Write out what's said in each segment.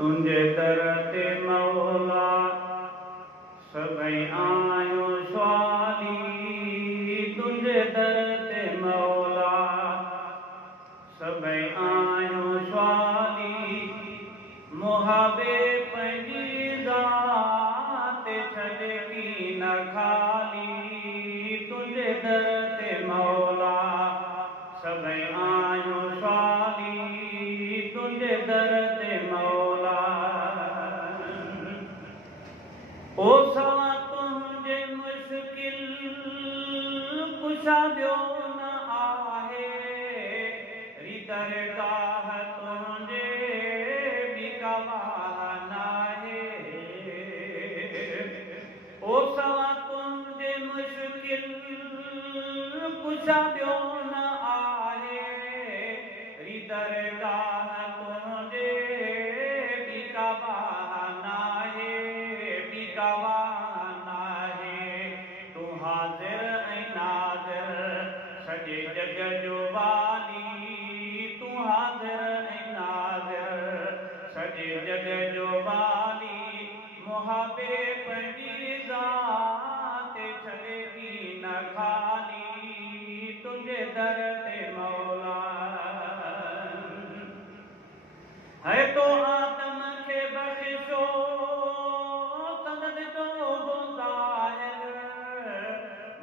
तुंहिंजे दर ते मौला सभई आहियूं स्वाली तुंहिंजे दर ते मौला सभई आहियूं स्वाली मुहाबे पंहिंजी ज़ात छॾी न खाली तुंहिंजे दर ते मौला सभई आहियूं स्वाली तुंहिंजे दर ते मौला ओ सवा तुंहिंजे मुश्किल कुशा ॿियो न आहे दरगाह तुंहिंजे बिकावाह नाहे ओ सवा तुंहिंजे मुश्किल कुशा ॿियो न आहे दरगाह तुंहिंजे बिकावाह नाहे बिकावाह नाहे तूं हाज़िर ऐं नाज़िर सॼे जग जो वाली तूं हाज़िर ऐं नाज़िर सॼे जग जो वाली मुहाबे पंहिंजी ज़ात छॾी न खाली तुंहिंजे दर ते मौला है तो आदम खे बख़्शो तन ॾिठो ज़ाहिर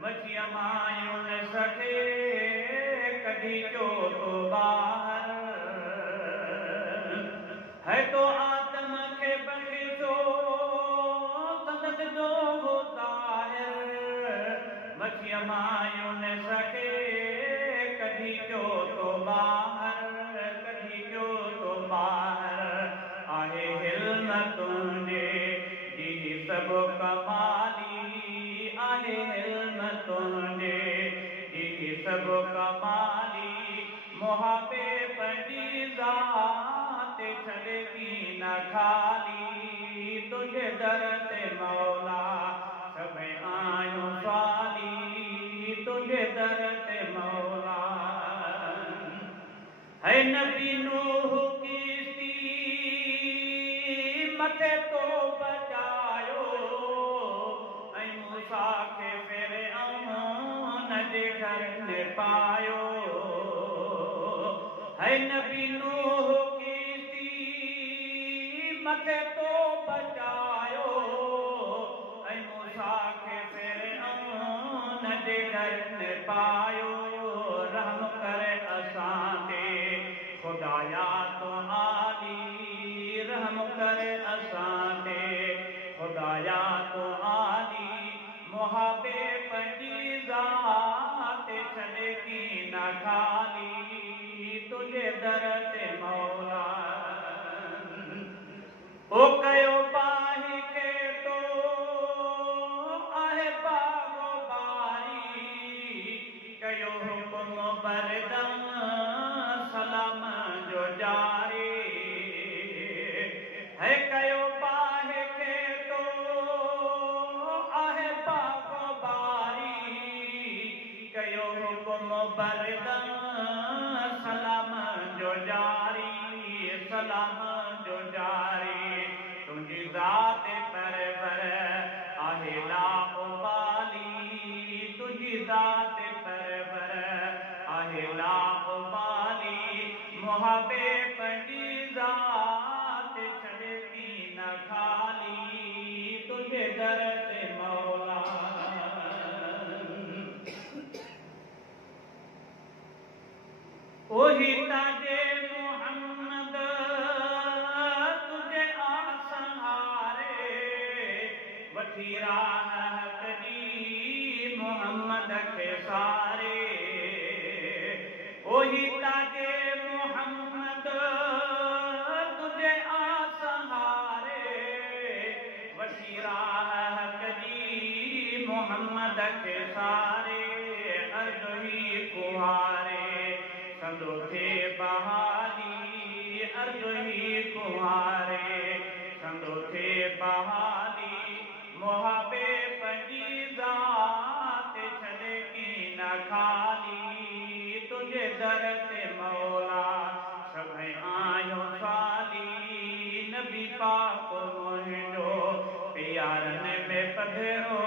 मछीअ मायूं न सके कढी चो तो ॿाहिर है तो आदम खे बख़्शो तन ॾिठो ज़ाहिर मछीअ मायूं न सके कढी चो तो ॿाहिर कढी चो तो ॿाहिर आहे हिल्म तुंहिंजे जी सभु कमाली आहे हिल्म तुंहिंजे जी सभु कमाली मुहाबे पंहिंजी ज़ात छॾी न खाली तुंहिंजे दर ते मौला सभई आहियूं स्वाली तुंहिंजे दर ते मौला है नबी नूह किश्ती मथे तो बचायो ऐं मूसा खे फ़िरऔन जे घर ने पायो है नबी नूह किश्ती मथे तो बचायो ऐं मूसा खे फ़िरऔन जे घर ने पायो रहम करे असां ते खुदाया तो आली रहम करे असां ते खुदाया तो आली मुहाबे पंहिंजी ज़ात छॾी न खाली तुंहिंजे दर ते मौला ओ कयो पाही खे तो आहे बागो बारी कयो हुकुम बरदम सलाम जो जारी है कयो पाहे खे तो आहे बागो बारी कयो हुकुम बरदम सलाम जो जारी सलाम जो जारी तुंहिंजी ज़ात परवर आहे लाउबाली तुंहिंजी ज़ात परवर आहे लाउबाली मुहाबे पंहिंजी ज़ात छॾी न खाली तुंहिंजे दर ते मौला ओही ताजे मुहम्मद तुझे आसहारे वठी राह कढी मुहम्मद खे सारे ओही ताजे मुहम्मद तुझे आसहारे वठी राह कढी मुहम्मद खे सारे अर्ज़ ही कुहारे संदो थे बहाली अर्ज़ ही कुहारे संदो थे बहाली मुहाबे पंहिंजी ज़ात छॾी न खाली तुंहिंजे दर ते मौला सभई आहियूं साली नबी भेरो